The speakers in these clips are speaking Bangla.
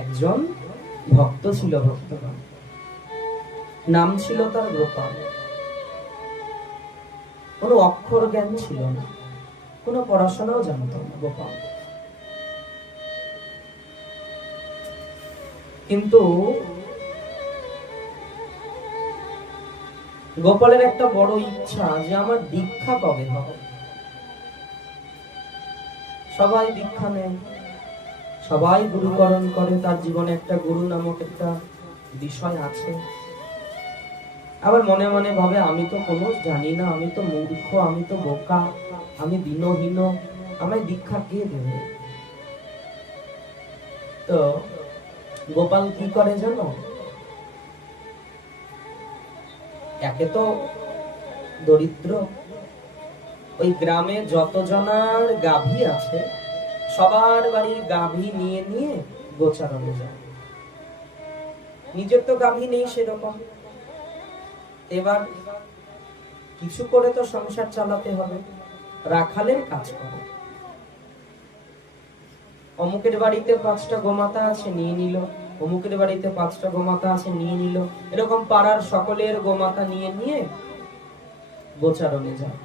একজন ভক্ত ছিল, ভক্তগণ, নাম ছিল তার গোপাল। কোনো অক্ষর জ্ঞান ছিল না, কোনো পড়াশোনাও জানত না গোপাল। কিন্তু গোপালের একটা বড় ইচ্ছা যে আমার দীক্ষা কবে হবে। সবাই দীক্ষা নেয়, সবাই গুরুকরণ করে, তার জীবনে একটা গুরু নামক একটা বিষয় আছে। আবার মনে মনে ভাবে আমি তো কোনো জানি না, আমি তো মূর্খ, আমি তো বোকা, আমি দীনহীন, আমায় দীক্ষা কে দেবে? তো গোপাল কি করে জানো? একে তো দরিদ্র, ওই গ্রামে যত জনার গাভী আছে সবার বাড়ির গাভী নিয়ে নিয়ে গোচারণে যায়। নিজের তো গাভী নেই সেরকম, এবার কিছু করে তো সংসার চালাতে হবে, রাখালের কাজ করে। অমুকের বাড়িতে 5টা গোমাতা আছে, নিয়ে নিল, অমুকের বাড়িতে 5টা গোমাতা আছে, নিয়ে নিল, এরকম পাড়ার সকলের গোমাতা নিয়ে নিয়ে গোচারণে যায়।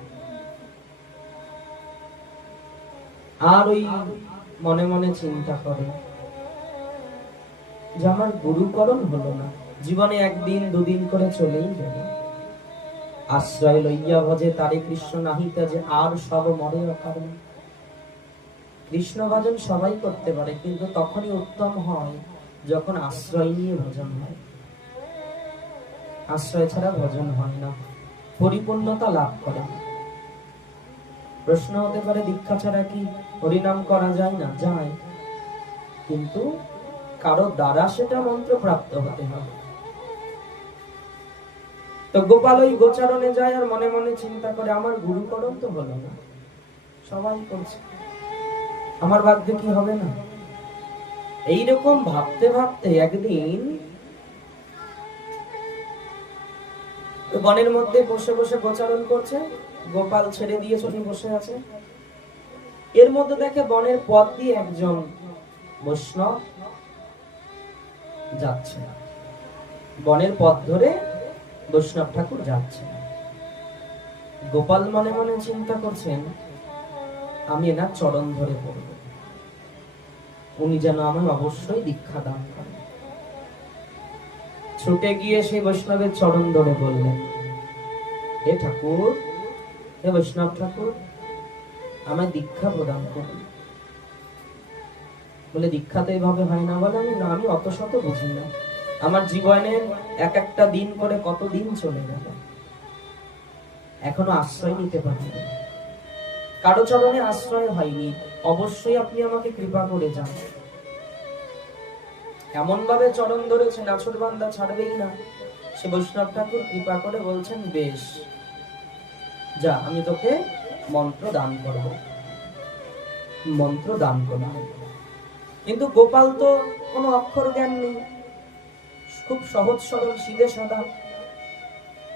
আর ওই মনে মনে চিন্তা করে যে আমার গুরুকরণ হলো না, জীবনে একদিন দুদিন করে চলেই যাবে। আশ্রয় লইয়া ভজে তারে কৃষ্ণ নাহিতা যে আর সব মরে অকারণ। কৃষ্ণ ভজন সবাই করতে পারে, কিন্তু তখনই উত্তম হয় যখন আশ্রয় নিয়ে ভজন হয়। আশ্রয় ছাড়া ভজন হয় না, পরিপূর্ণতা লাভ করে না। প্রশ্ন হতে পারে দীক্ষা ছাড়া কি হরিনাম করা যায় না? যায়, কিন্তু কারো দ্বারা সেটা মন্ত্র প্রাপ্ত হতে হবে। তো গোপাল ওই গোচারণে যায় আর মনে মনে চিন্তা করে আমার গুরুকরণ তো হলো না, সবাই করছে, আমার ভাগ্যে কি হবে না? এইরকম ভাবতে ভাবতে একদিন বনের মধ্যে বসে বসে গোচারণ করছে, গোপাল ছেড়ে দিয়ে চলে বসে আছে। এর মধ্যে দেখে বনের পথ দিয়ে একজন বৈষ্ণব যাচ্ছে, বনের পথ ধরে বৈষ্ণব ঠাকুর যাচ্ছে। গোপাল মনে মনে চিন্তা করছেন আমি এনার চরণ ধরে পড়ব, উনি যেন আমায় অবশ্যই দীক্ষা দান করেন। ছুটে গিয়ে সেই বৈষ্ণবের চরণ ধরে বললেন, হে ঠাকুর, হে বৈষ্ণব ঠাকুর, আমায় দীক্ষা প্রদান করুন। বলে দীক্ষা তো এভাবে হয় না। বলে আমি অত শত বুঝি না, আমার জীবনের এক একটা দিন করে কত দিন চলে গেল, এখনো আশ্রয় নিতে পারিনি, কারো চরণে আশ্রয় হয়নি, অবশ্যই আপনি আমাকে কৃপা করে যান। এমন ভাবে চরণ ধরেছে নাছর বান্দা ছাড়বেই না। সে বৈষ্ণব ঠাকুর কৃপা করে বলছেন, বেশ যা, আমি তোকে মন্ত্র দান করব। মন্ত্র দান করব। কিন্তু গোপাল তো কোনো অক্ষর জ্ঞান নেই, খুব সহজ সরল সিধে সাদা।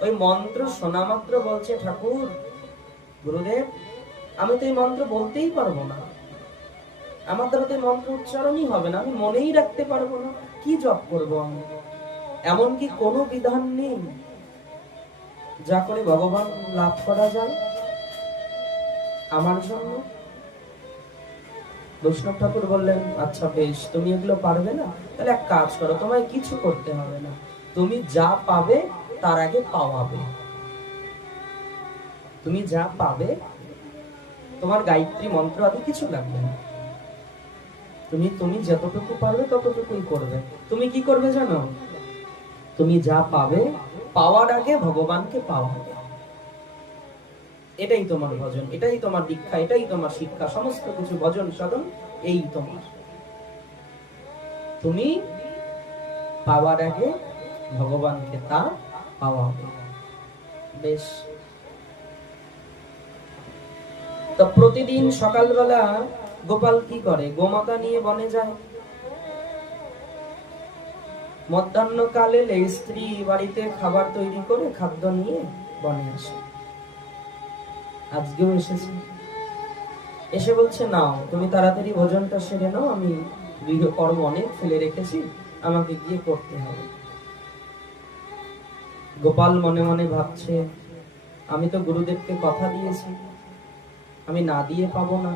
ওই মন্ত্র শোনা মাত্র বলছে, ঠাকুর, গুরুদেব, আমি তো এই মন্ত্র বলতেই পারবো না, আমার দ্বারা তো মন্ত্র উচ্চারণই হবে না, আমি মনেই রাখতে পারবো না, কি জপ করবো আমি? এমনকি কোনো বিধান নেই যা করে ভগবান লাভ করা যায় আমার জন্য? বৈষ্ণব ঠাকুর বললেন, আচ্ছা বেশ, তুমি এগুলো পারবে না, তাহলে এক কাজ করো, তোমায় কিছু করতে হবে না, তুমি যা পাবে তার আগে পাওয়াবে। তুমি যা পাবে, তোমার গায়ত্রী মন্ত্র আদি কিছু লাগবে না, তুমি যতটুকু পারবে ততটুকুই করবে। তুমি কি করবে জানো? তুমি যা পাবে পাওয়ার আগে ভগবানকে পাওয়াবে। এটাই তোমার ভজন, এটাই তোমার দীক্ষা, এটাই তোমার শিক্ষা, সমস্ত কিছু ভজন সাধন এই তোমার। তুমি পাওয়ার আগে ভগবানকে তা পাওয়াবে। বেশ। তো প্রতিদিন সকালবেলা গোপাল কি করে? গোমাতা নিয়ে বনে যায়। মধ্যাহ্নকালে স্ত্রী বাড়িতে খাবার তৈরি করে খাদ্য নিয়ে বনে আসে। আজকেও এসেছে, এসে বলছে, নাও তুমি তাড়াতাড়ি ভোজনটা সেরে নাও, আমি গৃহকর্ম অনেক ফেলে রেখেছি, আমাকে গিয়ে করতে হবে। গোপাল মনে মনে ভাবছে, আমি তো গুরুদেবকে কথা দিয়েছি, আমি না দিয়ে পাবো না।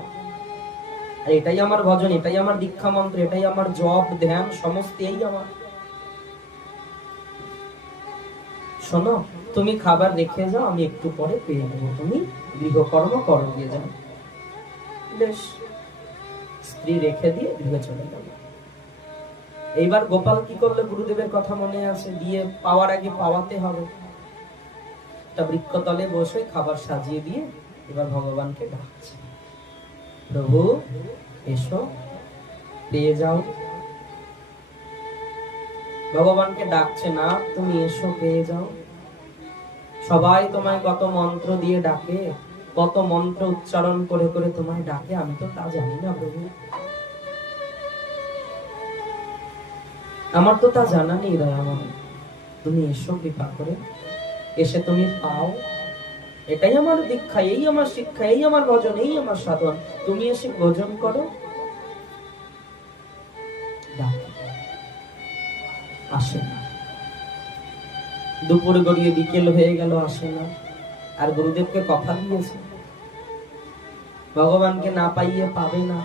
আর এটাই আমার ভজন, এটাই আমার দীক্ষা মন্ত্র, এটাই আমার জপ ধ্যান, সমস্ত এই আমার। শোনো, তুমি খাবার রেখে যাও, আমি একটু পরে পেয়ে নেবো, তুমি গৃহকর্ম করো, গিয়ে যাও। বেশ, স্ত্রী রেখে দিয়ে গৃহে চলে গেল। এইবার গোপাল কি করলো, গুরুদেবের কথা মনে আছে, দিয়ে পাওয়ার আগে পাওয়াতে হবে। একটা বৃক্ষতলে বসে খাবার সাজিয়ে দিয়ে এবার ভগবানকে ডাকছে, প্রভু এসো, পেয়ে যাও। ভগবানকে ডাকছে, না তুমি এসো, পেয়ে যাও। সবাই তোমায় কত মন্ত্র দিয়ে ডাকে, কত মন্ত্র উচ্চারণ করে করে তোমায় ডাকে, আমি তো তা জানি না প্রভু, আমার তো তা জানা নেই দয়াময়, তুমি এসো কৃপা করে, এসে তুমি পাও। এটাই আমার দীক্ষা, এই আমার শিক্ষা, এই আমার ভজন, এই আমার সাধন, তুমি এসে ভোজন করো। আসে না, দুপুর গড়িয়ে বিকেল হয়ে গেল, আসে না। আর গুরুদেবকে কথা দিয়েছে, ভগবানকে না পাইয়ে পাবে না।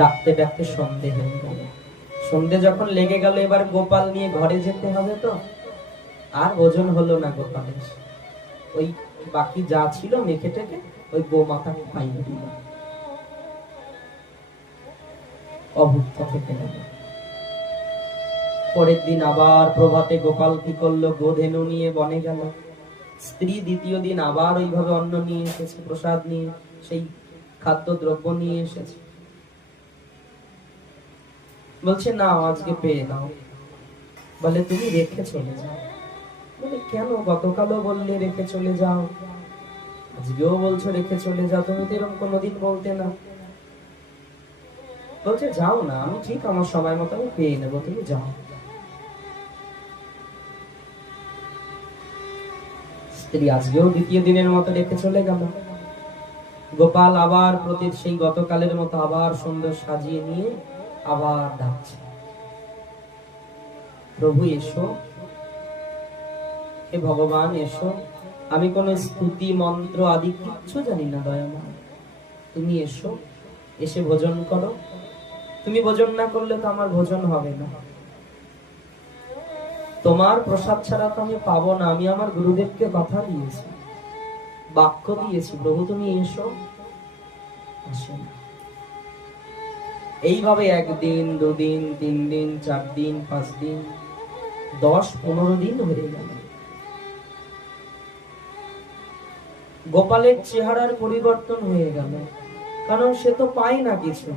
ডাকতে ডাকতে সন্ধে হয়ে গেল। সন্ধে যখন লেগে গেল, এবার গোপাল নিয়ে ঘরে যেতে হবে তো। আর ভোজন হলো না গোপালের, ওই বাকি যা ছিল মেখে টেকে ওই গোমাতা খাইয়ে দিল, অভুক্ত থেকে গেল। পরের দিন আবার প্রভাতে গোপাল কি করলো, গোধেনু নিয়ে বনে গেল। স্ত্রী দ্বিতীয় দিন আবার ওইভাবে অন্ন নিয়ে এসেছে, প্রসাদ নিয়ে, সেই খাদ্য দ্রব্য নিয়ে এসেছে। বলছে না, আজকে পেয়ে নাও। বলে তুমি রেখে চলে যাও। বলে কেন, গতকালও বললে রেখে চলে যাও, আজকেও বলছো রেখে চলে যাও, তুমি তো এরকম কোনোদিন বলতে না। বলছে যাও না, আমি ঠিক আমার সময় মতো আমি পেয়ে নেবো, তুমি যাও। স্ত্রী আজকেও দ্বিতীয় দিনের মতো রেখে চলে গেল। গোপাল আবার প্রতি সেই গতকালের মতো আবার সুন্দর সাজিয়ে নিয়ে আবার ডাকছে, প্রভু এসো, হে ভগবান এসো, আমি কোন স্তুতি মন্ত্র আদি কিচ্ছু জানি না দয়াময়, তুমি এসো, এসে ভোজন করো। তুমি ভোজন না করলে তো আমার ভোজন হবে না, তোমার প্রসাদ ছাড়া তো আমি পাবো না। আমি আমার গুরুদেবকে কথা দিয়েছি, বাক্য দিয়েছি, প্রভু তুমি এসো। আসেন। এইভাবে একদিন, দুদিন, 3 দিন, 4 দিন, 5 দিন, 10-15 দিন হয়ে গেল। গোপালের চেহারার পরিবর্তন হয়ে গেল, কারণ সে তো পায় না কিছু,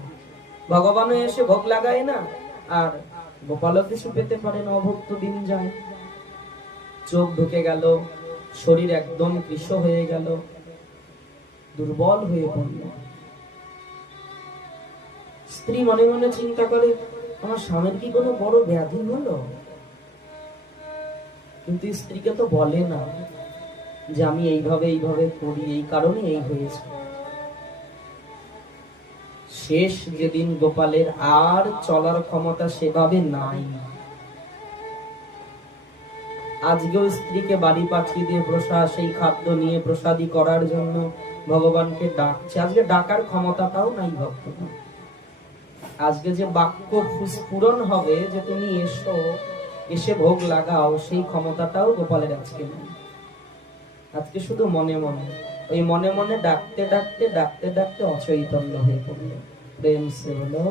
ভগবানও এসে ভোগ লাগায় না, আর গোপালও কিছু পেতে পারে না, অভুক্ত দিন যায়। চোখ ঢুকে গেল, শরীর একদম কৃশ হয়ে গেল, দুর্বল হয়ে পড়ল। স্ত্রী মনে মনে চিন্তা করে, আমার স্বামীর কি কোনো বড় ব্যাধি হলো? কিন্তু স্ত্রীকে তো বলে না যে আমি এইভাবে এইভাবে করি, এই কারণে এই হয়েছে। শেষ যেদিন গোপালের আর চলার ক্ষমতা সেভাবে নাই, আজকেও স্ত্রীকে বাড়ি পাঠিয়ে দিয়ে প্রসাদ, সেই খাদ্য নিয়ে প্রসাদী করার জন্য ভগবানকে ডাকছে। আজকে ডাকার ক্ষমতাটাও নাই ভক্তগণ। আজকে যে বাক্য পূরণ হবে যে তুমি এসো, এসে ভোগ লাগাও, সেই ক্ষমতাটাও গোপালের আজকে নেই। আজকে শুধু মনে মনে, ওই মনে মনে ডাকতে ডাকতে ডাকতে ডাকতে অচৈতন্য হয়ে পড়ল। প্রেম সে হলো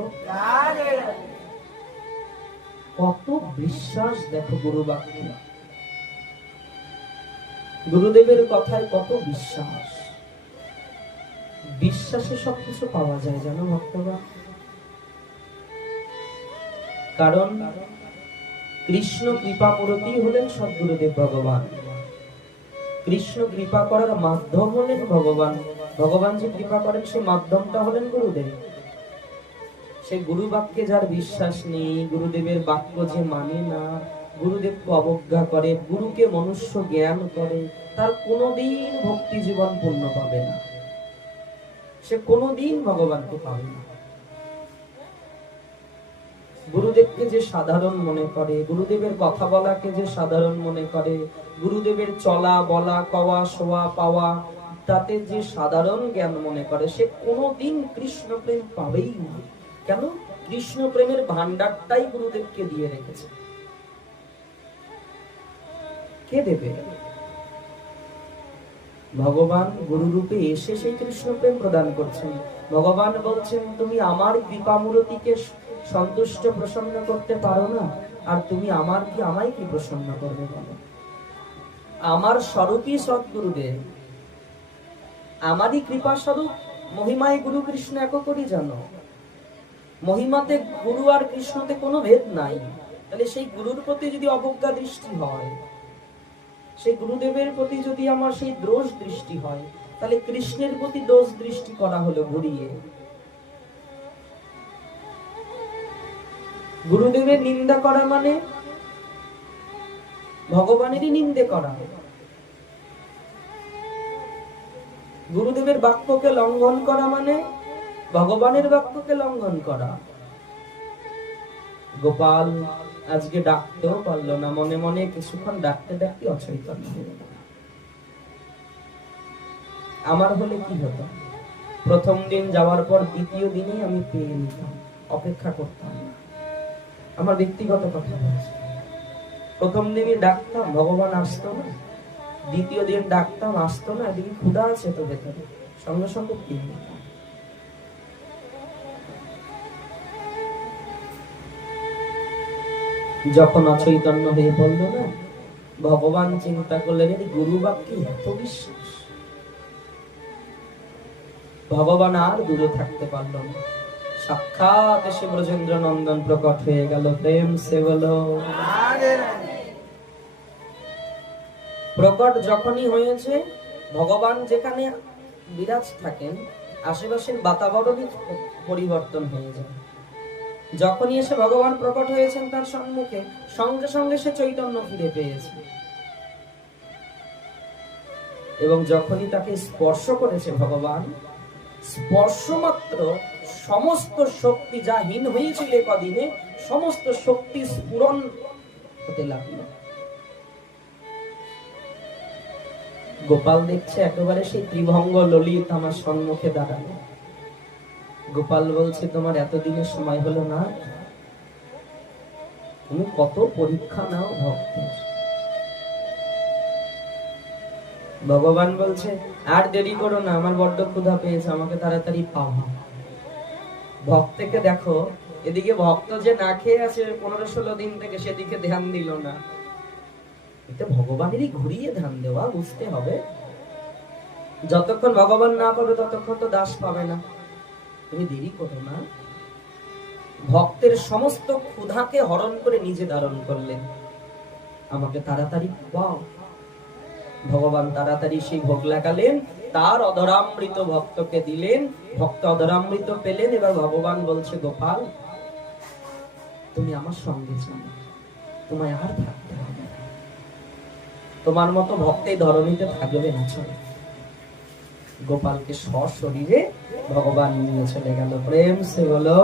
কত বিশ্বাস, দেখো গুরু বাক্যে, গুরুদেবের কথায় কত বিশ্বাস। বিশ্বাসে সবকিছু পাওয়া যায় জানো ভক্তগণ। কারণ কৃষ্ণ কৃপা মূর্তি হলেন সদ্গুরুদেব ভগবান, কৃষ্ণ কৃপা করার মাধ্যম হলেন ভগবান, ভগবান যে কৃপা করেন সেই মাধ্যমটা হলেন গুরুদেব। সে গুরু বাক্যে যার বিশ্বাস নেই, গুরুদেবের বাক্য যে মানে না, গুরুদেবকে অবজ্ঞা করে, গুরুকে মনুষ্য জ্ঞান করে, তার কোনোদিন ভক্তি জীবন পূর্ণ পাবে না। সে কোনোদিন ভগবানকে পাবে না। গুরুদেবকে যে সাধারণ মনে করে, গুরুদেবের কথা বলাকে যে সাধারণ মনে করে, গুরুদেবের চলা বলা কওয়া শোয়া পাওয়া তাতে যে সাধারণ জ্ঞান মনে করে, সে কোনোদিন কৃষ্ণ প্রেম পাবেই না। কেন? কৃষ্ণ প্রেমের ভান্ডারটাই গুরুদেবকে দিয়ে রেখেছে। কে দেবে? ভগবান গুরু রূপে এসে সেই কৃষ্ণ প্রেম প্রদান করছেন। ভগবান বলছেন, তুমি আমার কৃপামূরতিকে সন্তুষ্ট প্রসন্ন করতে পারো না, আর তুমি আমায় কি প্রসন্ন করবে বলো? আমার স্বরূপই সদ্গুরুদেব, আমারই কৃপা স্বরূপ মহিমায় গুরু কৃষ্ণ একই জানো। মহিমাতে গুরু আর কৃষ্ণতে কোনো ভেদ নাই। তাহলে সেই গুরুর প্রতি যদি অবজ্ঞা দৃষ্টি হয়, সেই গুরুদেবের প্রতি যদি আমার সেই দোষ দৃষ্টি হয়, তাহলে কৃষ্ণের প্রতি দোষ দৃষ্টি করা হলো ঘুরিয়ে। গুরুদেবের নিন্দা করা মানে ভগবানেরই নিন্দে করা। গুরুদেবের বাক্যকে লঙ্ঘন করা মানে ভগবানের বাক্যকে লঙ্ঘন করা। গোপাল আজকে ডাকতেও পারলো না, মনে মনে কিছুক্ষণ ডাকতে ডাকতে অচৈতন্য হয়ে গেল। আমার হলে কি হতো? প্রথম দিন যাওয়ার পর দ্বিতীয় দিনেই আমি পেয়ে নিতাম, অপেক্ষা করতাম না। আমার ব্যক্তিগত কথা বলছি। প্রথম দিনই ডাকতাম, ভগবান আসতো না। দ্বিতীয় দিন ডাকতাম, আসতো না। এদিকে ক্ষুধা আছে তো ভেতরে, সঙ্গে সঙ্গে পেয়ে নিতাম। যখন অচৈতন্য হয়ে পড়ল না, ভগবান চিন্তা করলেন গুরু বাক্যে এত বিশ্বাস। ভগবান আর দূরে থাকতে পারল না, সাক্ষাৎ এসে ব্রজেন্দ্র নন্দন প্রকট হয়ে গেল। প্রেম সে বলো। প্রকট যখনই হয়েছে, ভগবান যেখানে বিরাজ থাকেন আশেপাশের বাতাবরণই পরিবর্তন হয়ে যায়। যখনই এসে ভগবান প্রকট হয়েছেন তার সম্মুখে, সঙ্গে সঙ্গে সে চৈতন্য ফিরে পেয়েছে। এবং যখনই তাকে স্পর্শ করেছে ভগবান, স্পর্শ মাত্র সমস্ত শক্তি যা হীন হয়েছিল কদিনে, সমস্ত শক্তি স্ফুরণ হতে লাগলো। গোপাল দেখছে একেবারে সেই ত্রিভঙ্গ ললিত আমার সম্মুখে দাঁড়ানো। গোপাল বলছে, তোমার এতদিনের সময় হলো না? তুমি কত পরীক্ষা নাও ভক্তের। ভগবান বলছে, আর দেরি করো না, আমার বড্ড ক্ষুধা পেয়েছে, আমাকে তাড়াতাড়ি পাও। ভক্তকে দেখো, এদিকে ভক্ত যে না খেয়ে আছে 15-16 দিন থেকে, সেদিকে ধ্যান দিল না। এটা ভগবানেরই ঘুরিয়ে ধ্যান দেওয়া, বুঝতে হবে। যতক্ষণ ভগবান না করবে ততক্ষণ তো দাস পাবে না। তুমি দেরি করো না। ভক্তের সমস্ত ক্ষুধাকে হরণ করে নিজে ধারণ করলেন, আমাকে তাড়াতাড়ি পাও। ভগবান তাড়াতাড়ি সেই ভোগ লাগালেন, তার অধরামৃত ভক্তকে দিলেন। ভক্ত অধরামৃত পেলেন। এবার ভগবান বলছে, গোপাল তুমি আমার সঙ্গে চলো, তোমায় আর থাকতে হবে না। তোমার মতো ভক্ত এই ধরনীতে থাকবে না। চলো। গোপালকে সশরীরে ভগবান নিয়ে চলে গেল। প্রেম সে বলো।